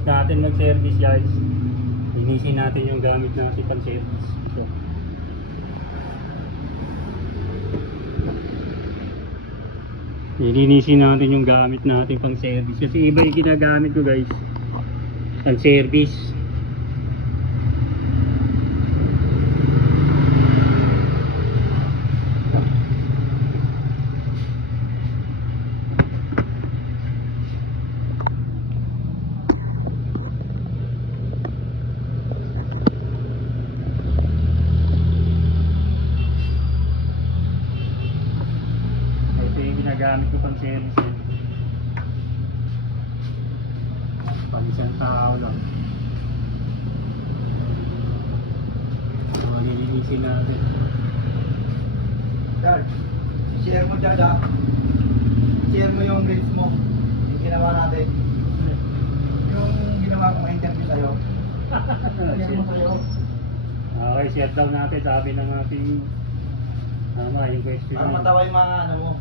Tapos natin mag-service guys. Linisin natin yung gamit natin pang service. Ito. Linisin natin yung gamit natin pang service. Kasi iba yung ginagamit ko guys. Pang service. Ginagamit ko pang service eh. Pag isang tao lang. Lilinisin natin. Dad, share mo dyan ah. Share mo yung reels mo. Yung ginawa natin. Yung ginawa kong interview sa'yo. Share mo sa'yo. Okay, share daw natin. Sabi ng ating yung question. Para matawa yung mga ano mo.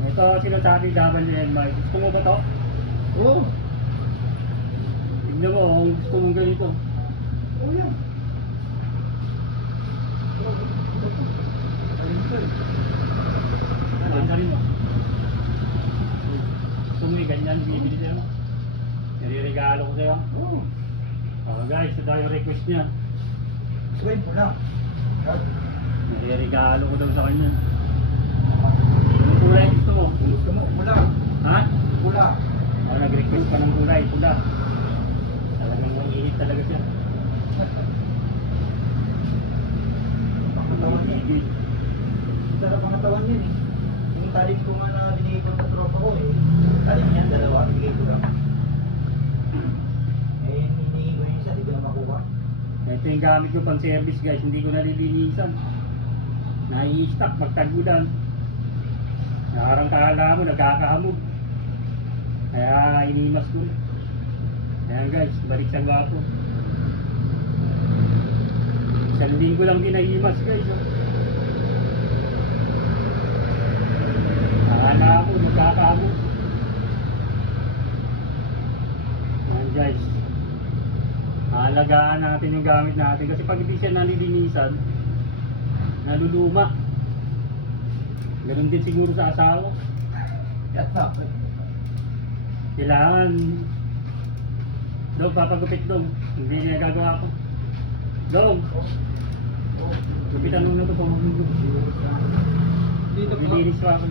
Ito sinasabi WNY. Gusto mo ba to? Oo. Tignan mo kung gusto mong ganito. Oo yan. Ganyan mo. Gusto mo yung ganyan, bibili niya mo. Nariregalo ko sa'yo. Oo. Guys, ito yung request niya. Swipe mo lang. Nariregalo ko daw sa kanya. Yung kulay gusto mo? Gusto mo, pula. Ha? Pula. Nag-request pa ng kulay, pula. Talagang mainit talaga siya. Pangatawan yan. Sarap pangatawan yan eh. Yung talim ko nga na binigay ko sa tropa ko eh. Talim yan, dalawa. Binigay ko lang. Eh, hiningi ko yung isa, di ko na makuha. Ito yung gamit ko pang service guys, hindi ko nalilinisan. Nai-stack magtagulan. Nakarang kala mo, nagkakahamog. Kaya inimas ko. Ayan guys, balik sa gwapo. Isang linggo lang din naimas guys. Kala mo, nagkakahamog. Ayan guys. Halagaan natin yung gamit natin. Kasi pag hindi siya nalilinisan, naluluma. Ganun din siguro sa asawa. Yan na. Kailangan Dong, papagupit Dong. Hindi niya gagawa ko. Dong, gupitan mo na ito kung Dito pa. Lilinis pa ako.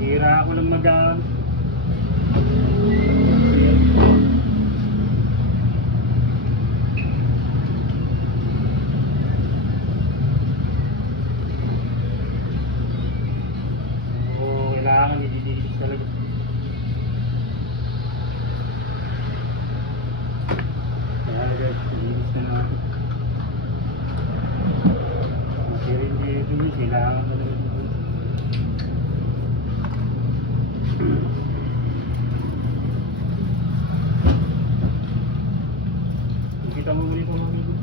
Hihira ako lang mag-ano. Kailangan i-dilinis talaga. Kaya guys, dilinis na natin. Masirin dito yun, kailangan na lang. Kita mo ulit ang amigo.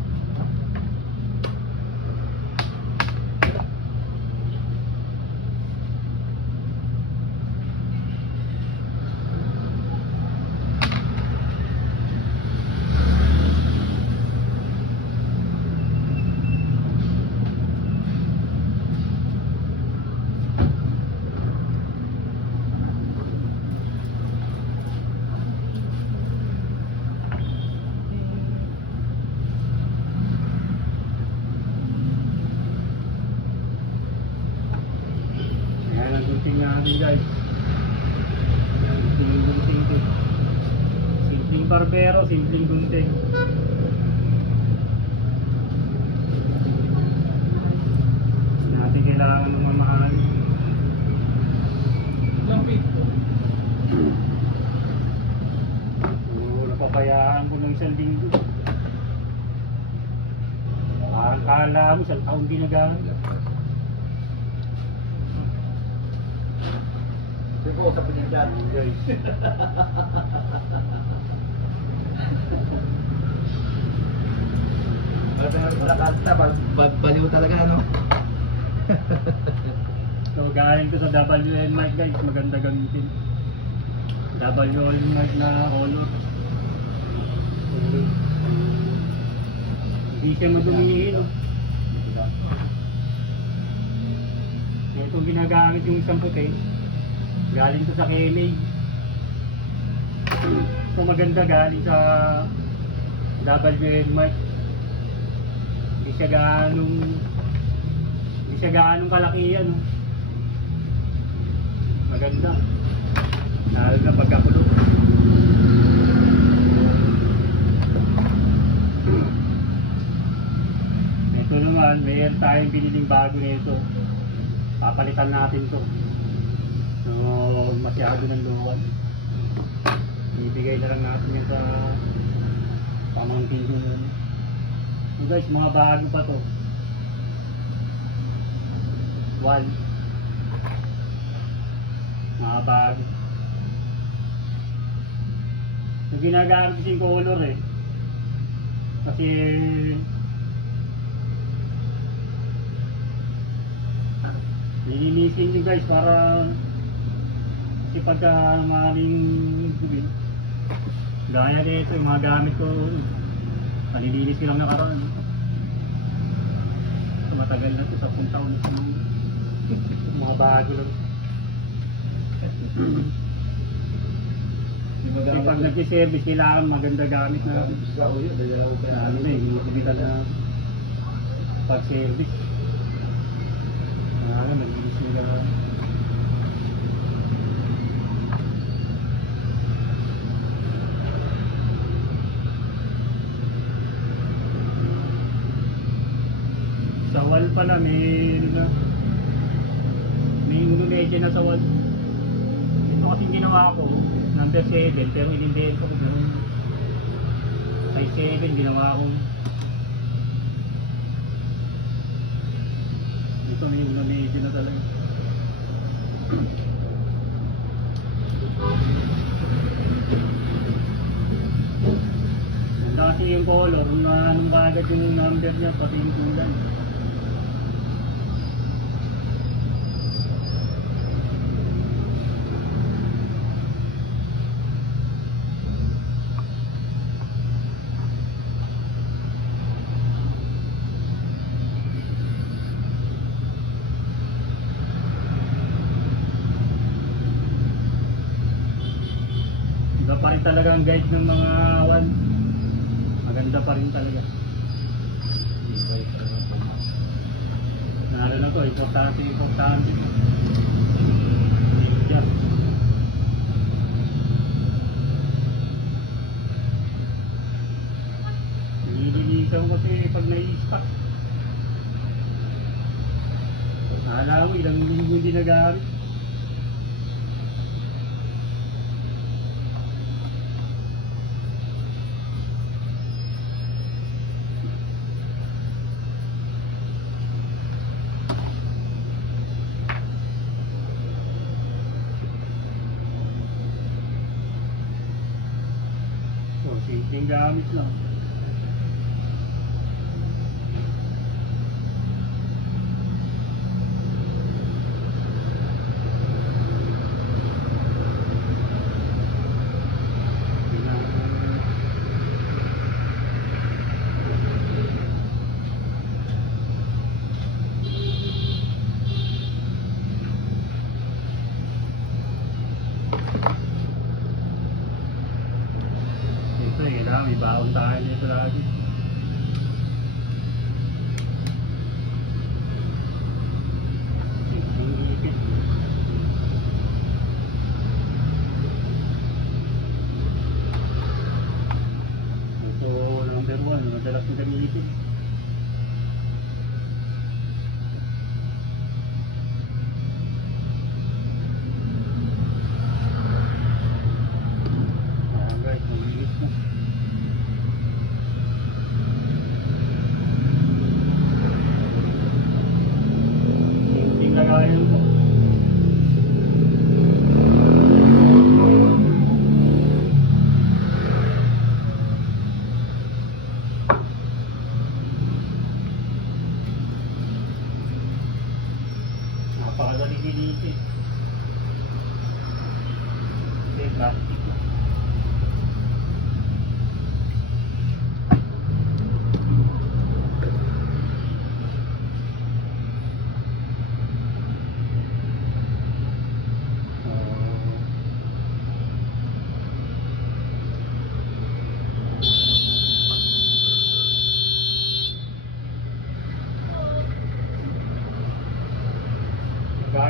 Ayan ang gunting natin guys. Simpleng gunting ito. Simpleng barbero, simpleng gunting. Natin kailangan ng mamahal. Lampit. Oo, napapayaan ko ng isang linggo. Parang kala mo, isang taon ginagamit. Ito po sa pinagdaan. Guys. Pero wala kanta, baliw talaga, ano? So galing to sa WL mic guys, maganda gamitin. WL mic na Honor. Hindi siya madumihin. No? Ito ginagamit yung isang puti. Galing to sa KMA. So maganda galing sa WL mic. Hindi siya ganong kalaki yan. No? Maganda. Lalo na pagkakulog. Ito naman, mayroon tayong biniling bago nito. Papalitan natin to. So, masyado ng luwan. Ibigay na lang natin yan sa pamangkin ko. So guys, mga bago pa to. 1. Mga bago. So, ginagamit kasi yung color eh. Kasi nilinisin nyo guys para kasi pagka maling tubig. Gaya dito yung mga gamit ko. Nililinis ko lang nakaraan. So, matagal na ito, 10 taon na ito. Mga bago lang. Kasi pag nag-service, kailangan maganda gamit na ano na eh, hinukubitan na pag-service. Nag-ilis nila. Sa wall pala may Indonesia na sa wall. Ito kasi ginawa ko number 7 pero inindihan ko gano'n. Size 7 ginawa ko. Ito may Indonesia na talaga. Ang dati yung color na anong kagad yung number niya pati yung kulay. Iba pa rin talaga ang guide ng mga one. Maganda pa rin talaga. Nalo na to, importante. Yeah. Nililisaw kasi pag nai-stock. Alam mo, ilang linggo hindi nag-aaral. So, simpleng gamit lang. Ito eh, may baon tayo nito lagi. Ito number 1, madalas na gamitin. Guys, malinis na. Simpleng lagayan ko.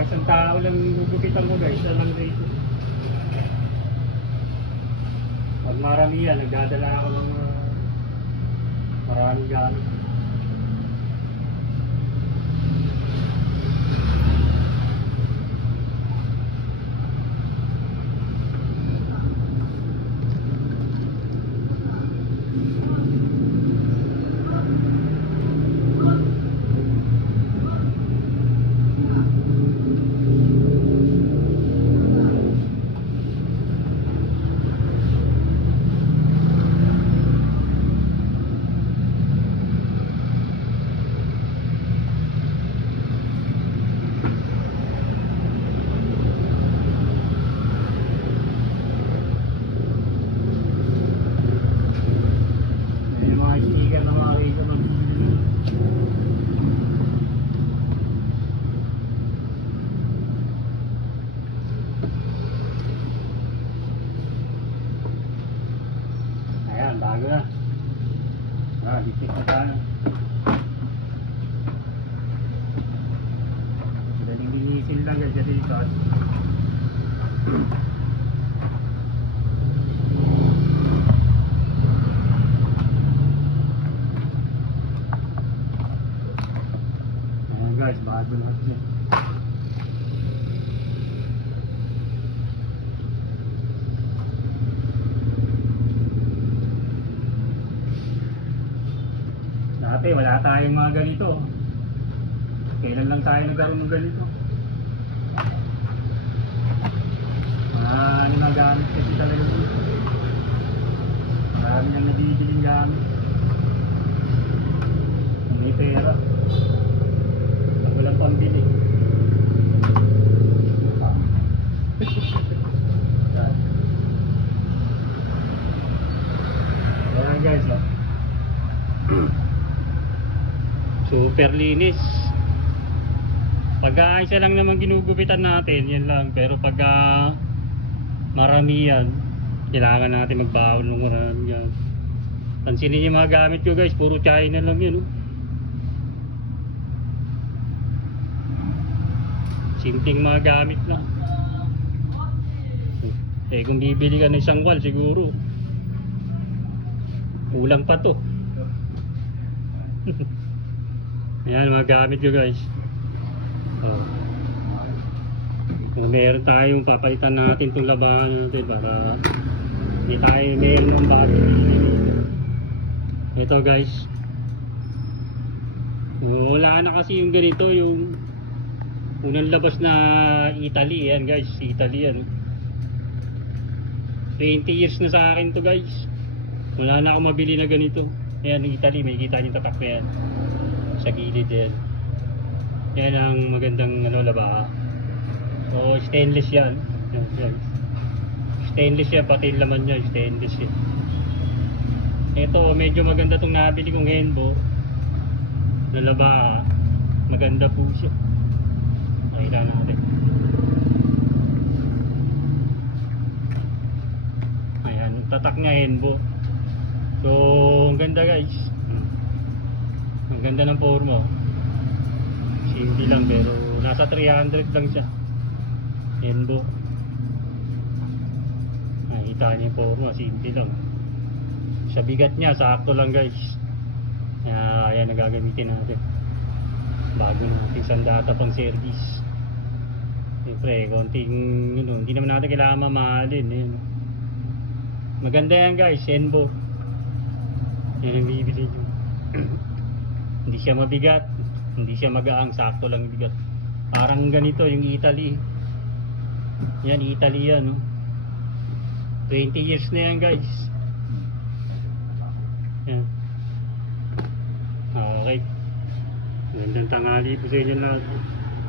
isang tao lang gugupitan ko guys, isa lang rito. Pag marami yan, nagdadala ako ng maraming gamit. Yung mga sticker na mga rito ng ayan, bago na. Dikit na tayo. Daling linisin lang guys dito. Ayan guys, bago lahat yan. Dati wala tayong mga ganito. Kailan lang tayo nagkaroon ng ganito? Ano na gamit kasi talaga dito. Marami nang nabibiling gamit. May pera. Pag walang pambili. Ayan guys, oh. Super linis. Pagka isa lang naman ginugupitan natin, yan lang. Pero pagka marami yan, kailangan natin magbaon ng marami yan. Pansinin yung mga gamit ko guys, puro China lang yun. Oh. Simpleng mga gamit na. Eh kung bibili ka ng isang wall siguro kulang pa to. Ayan mga gamit ko guys. Oh. Kung meron tayong papalitan natin itong labahan natin para hindi tayo meron ng bago. Ito guys. Wala na kasi yung ganito, yung unang labas na Italy. Yan guys, Italy yan. 20 years na sa akin to guys. Wala na akong mabili na ganito. Ayan, Italy, may kita niyo tatak na yan sa gilid yan. Yan ang magandang labaha. So stainless yan. Yan. Stainless yan, pati yung laman niya stainless yan. Ito medyo maganda tong nabili kong Henbo na labaha. Maganda po siya. Nakita natin. Ayan, tatak niya Henbo. So ang ganda guys. Ang ganda ng forma. Simple lang pero nasa 300 lang siya. Henbo. Nakita niyo yung forma, simple lang. Sa bigat niya, sakto lang guys. Ayan, nagagamitin natin. Bago natin sandata pang service. Siyempre, konting hindi naman natin kailangan mamahalin. Ayan. Maganda yan guys, Henbo. Yan ang bibili nyo. Hindi siya mabigat, hindi siya magaang, sakto lang bigat. Parang ganito yung Italy. Yan, Italy yan. 20 years na yan guys. Yan. Okay. Magandang tanghali po sa inyo lahat.